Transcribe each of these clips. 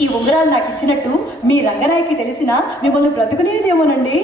ఈ ఉంగరాలు నాకు ఇచ్చినట్టు మీ రంగనాయకి తెలిసినా మిమ్మల్ని బ్రతుకునేదేమోనండి?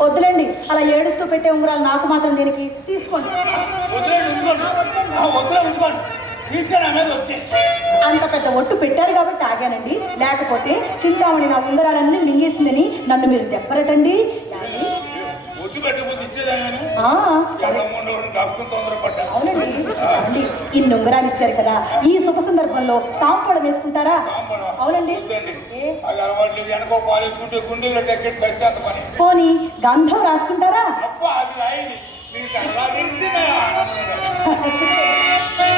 వద్దులేండి. అలా ఏడుస్తూ పెట్టే ఉంగరాలు నాకు మాత్రం దీనికి తీసుకోండి. అంత పెద్ద ఒట్టు పెట్టారు కాబట్టి ఆగానండి. లేకపోతే చింతామణి నా ఉంగరాలన్నీ మింగేసిందని నన్ను మీరు తెప్పరటండి అవునండి. ఇన్ని ఉంగరాలు ఇచ్చారు కదా. ఈ శుభ సందర్భంలో తాంపడం వేసుకుంటారా? అవునండి. పోనీ. గంధం రాసుకుంటారా?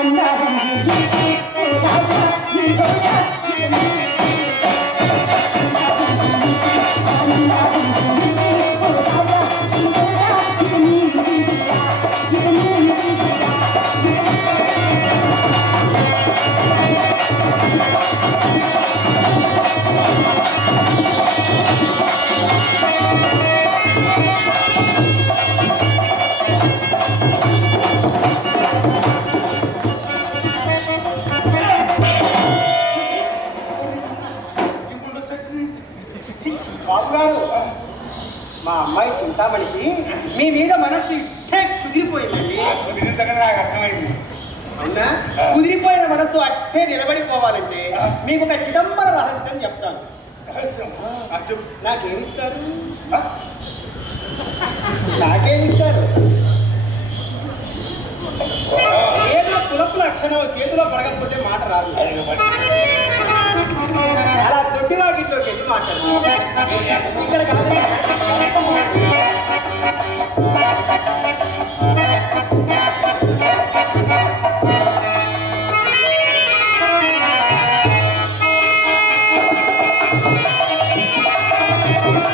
ఆనందాలండి ఓ అమ్మాయి చింతామణికి మీ మీద మనసు ఇట్టే కుదిరిపోయిందండి. నాకు అర్థమైంది. అవునా? కుదిరిపోయిన మనసు అట్టే నిలబడిపోవాలంటే మీకు ఒక చిదంబర రహస్యం చెప్తాను. నాకేమిస్తారు? నాకేమిస్తారు? ఏదో పులపుల అక్షరం చేతిలో పడకపోతే మాట రాదు. అలా దొడ్డి వాకిట్లోకి వెళ్ళి మాట్లాడు. ఇక్కడ కాదు. ఆ ఎంత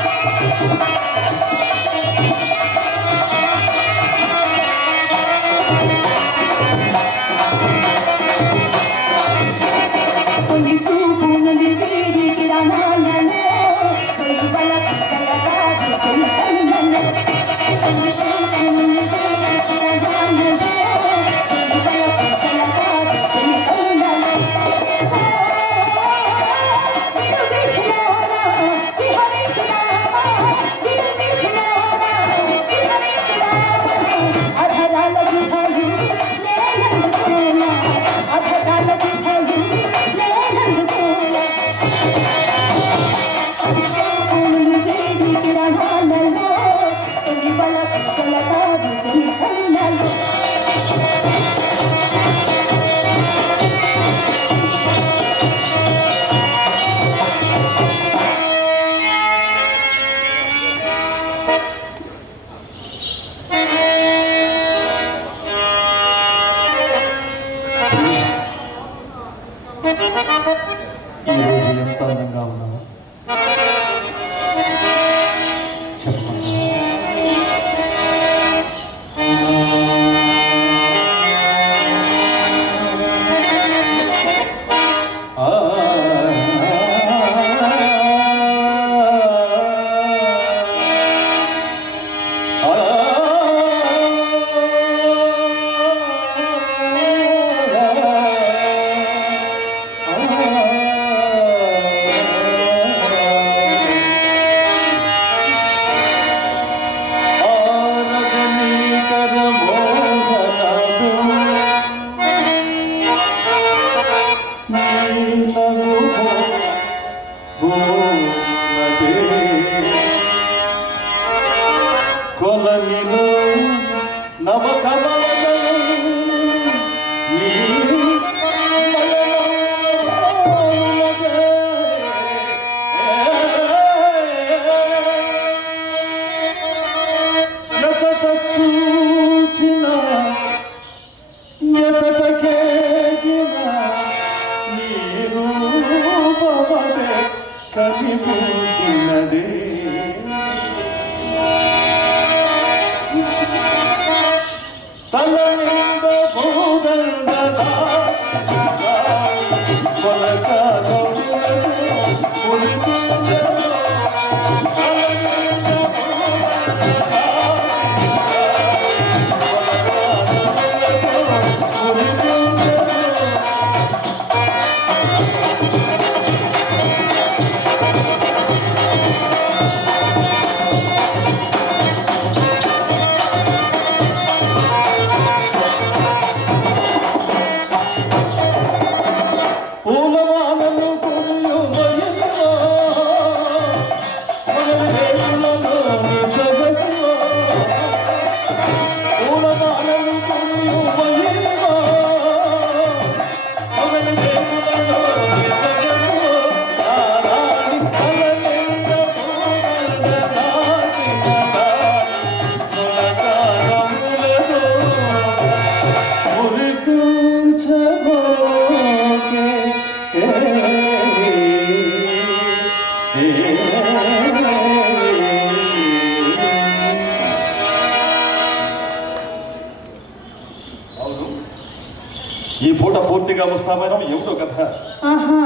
ఈ పూట పూర్తిగా ముస్తామైన ఏమిటో కథ? ఆహా.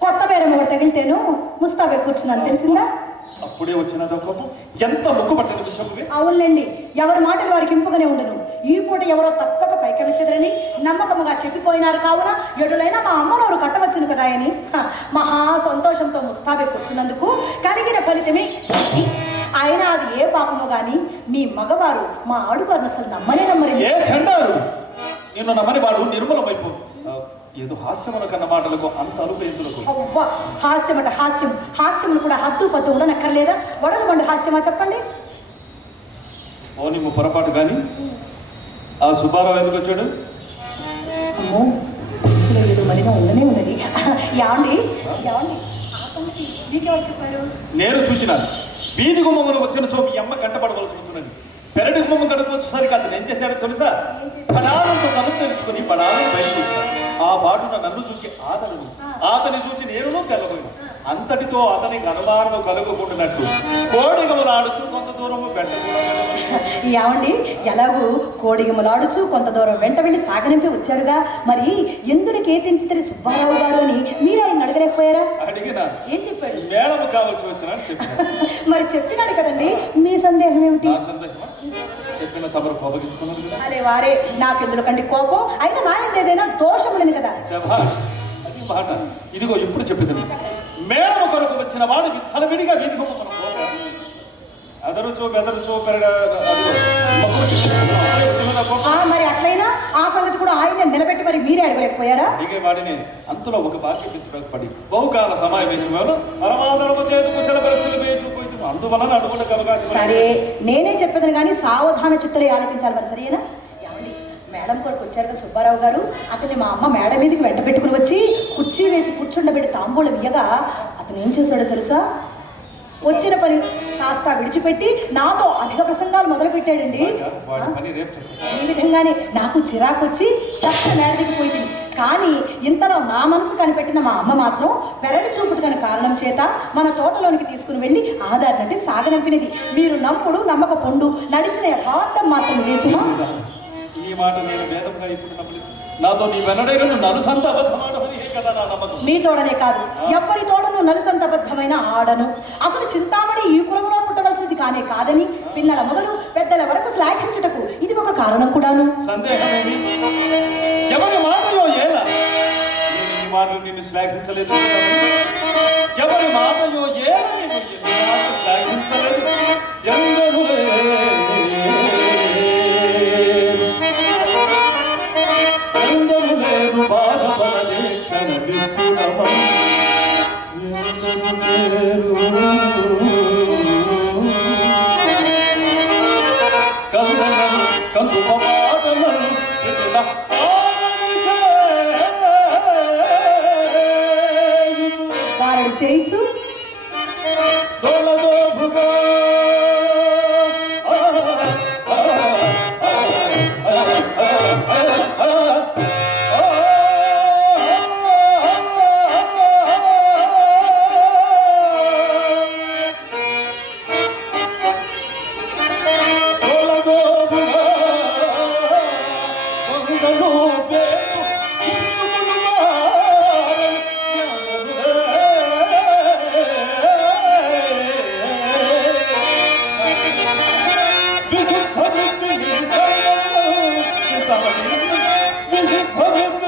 కొత్త బేరం ఒకటి తగిలితేను ముస్తాబే కూర్చున్నాను తెలిసిందా? అప్పుడే వచ్చిన కోపం. ఎంత ముక్కు పట్టని అవునులేండి ఎవరి మాటలు వారికి ఇంపుగానే ఉండదు. ఈ పూట ఎవరో తప్పక పైకెవచ్చదని నమ్మకముగా చెప్పిపోయినారు కావున ఎడులైనా మా అమ్మనోరు కట్టవచ్చును కదా అని. మహా సంతోషంతో ముస్తాబే కూర్చున్నందుకు కలిగిన ఫలితమే. అయినా అది ఏ పాపము గాని మీ మగవారు మా ఆడుగారిని అసలు నమ్మనే నమ్మరు ఏ చండారు నిన్ను నమ్మని వాడు నిర్మలమైపో ఏదో హాస్యమున కన్న మాటలకు అంత అలుపు ఎందులకు? అవ్వా హాస్యమట హాస్యం. హాస్యములు కూడా హద్దు పద్దు ఉండనక్కర్లేదా? వడలు మండు హాస్యమా చెప్పండి? ఓ నిమ్మ పొరపాటు కానీ ఆ సుబ్బారావు ఎందుకు వచ్చాడు? అమ్మో ఇందులో ఏదో మరిగా ఉండనే ఉన్నది మీకెవరు చెప్పారు? నేను చూచినాను. వీధి గుమ్మమును వచ్చిన చోపు ఈ అమ్మ గంటపడవలసి ఉంటున్నది. పెరటి గుమ్మం గడుపు వచ్చేసరికి అతను ఏం చేశాడో తెలుసా? పడాలంతో కళ్ళు తెరుచుకొని పడాలను బయటకు వచ్చాడు. ఆ బాటున నన్ను చూసి అతను అతని చూసి నేను తెల్లబోయిన. అంతటితో అతనికి అనుమానం కలుగుకుంటున్నట్టు. కోడిగమలాడుచు కొంత దూరము పెట్ట కూడా వెళ్ళవలెను. ఏమండి? ఎలాగూ కోడిగమలాడుచు కొంత దూరం వెంట వెళ్ళి సాగనింపి వచ్చారుగా. మరి ఎందుకు కేతించితరి సుబ్బారావు గారు అని మీరు ఆయన అడగలేకపోయారా? అడిగిన. ఏం చెప్పాడు? మేడం కావాల్సి వచ్చిన అని చెప్పాను మరి చెప్పినాడు కదండి. మీ సందేహం ఏమిటి? చెప్పిన తమరు కదా. అరే వారే నాకెందుకండి కోపం? అయినా నా ఏదైనా కదా. శభా అది మాట. ఇదిగో ఇప్పుడు చెప్పింది మేడం కొరకు వచ్చిన వాడు విచ్చలవిడిగా వీధి కోపం. ఆ, మరి అట్లయినా ఆ సంగతి కూడా ఆయన నిలబెట్టి మరి మీరే అడగలేకపోయారా? అడిగే వాడిని అంతలో ఒక బాక్య పడి బహుకాల సమావేశంలో పరమాదరము చేదు కుశల పరిస్థితులు వేసుకుపోయింది అందువలన అడుగులకు అవకాశం సరే నేనే చెప్పేదని కానీ సావధాన చిత్తులే ఆలోచించాలి మరి సరేనా? మేడం కొరకు వచ్చారు కదా సుబ్బారావు గారు. అతన్ని మా అమ్మ మేడం మీదకి వెంట పెట్టుకుని వచ్చి కుర్చీ వేసి కూర్చుండబెట్టి తాంబూలం ఇయ్యగా. అతను ఏం చేశాడో తెలుసా? వచ్చిన పని కాస్త విడిచిపెట్టి నాతో అధిక ప్రసంగాలు మొదలు పెట్టాడండి వాడి పని రేపు చెప్తాను. ఈ విధంగానే నాకు చిరాకు వచ్చి చక్క నేరదికి పోయింది. కానీ ఇంతలో నా మనసు కనిపెట్టిన మా అమ్మ మాత్రం పెరటి కారణం చేత మన తోటలోనికి తీసుకుని వెళ్ళి ఆధారంటే సాగనంపినది. మీరు నమ్ముడు నమ్మక పొండు నడిచిన యథార్థం మాత్రం వేసుమా ఈ మాట నేను వేదంగా ఇప్పుడు నమ్మలేదు. నాతో నీ వెన్నడైన నన్ను కదా నీ తోడనే కాదు. ఎవరి తోడను నలుసంతబద్ధమైన ఆడను. అసలు చింతామణి ఈ కులంలో పుట్టవలసింది కానే కాదని పిల్లల మొదలు పెద్దల వరకు శ్లాఘించుటకు ఇది ఒక కారణం కూడాను. ఎవరి మాటలో మాటలు నిన్ను శ్లాఘించలేదు. ఎవరి మాటయో ఏల శ్లాఘించలేదు? Thank you. বিশুদ্ধ ভক্তি নিতাই বিশুদ্ধ ভক্তি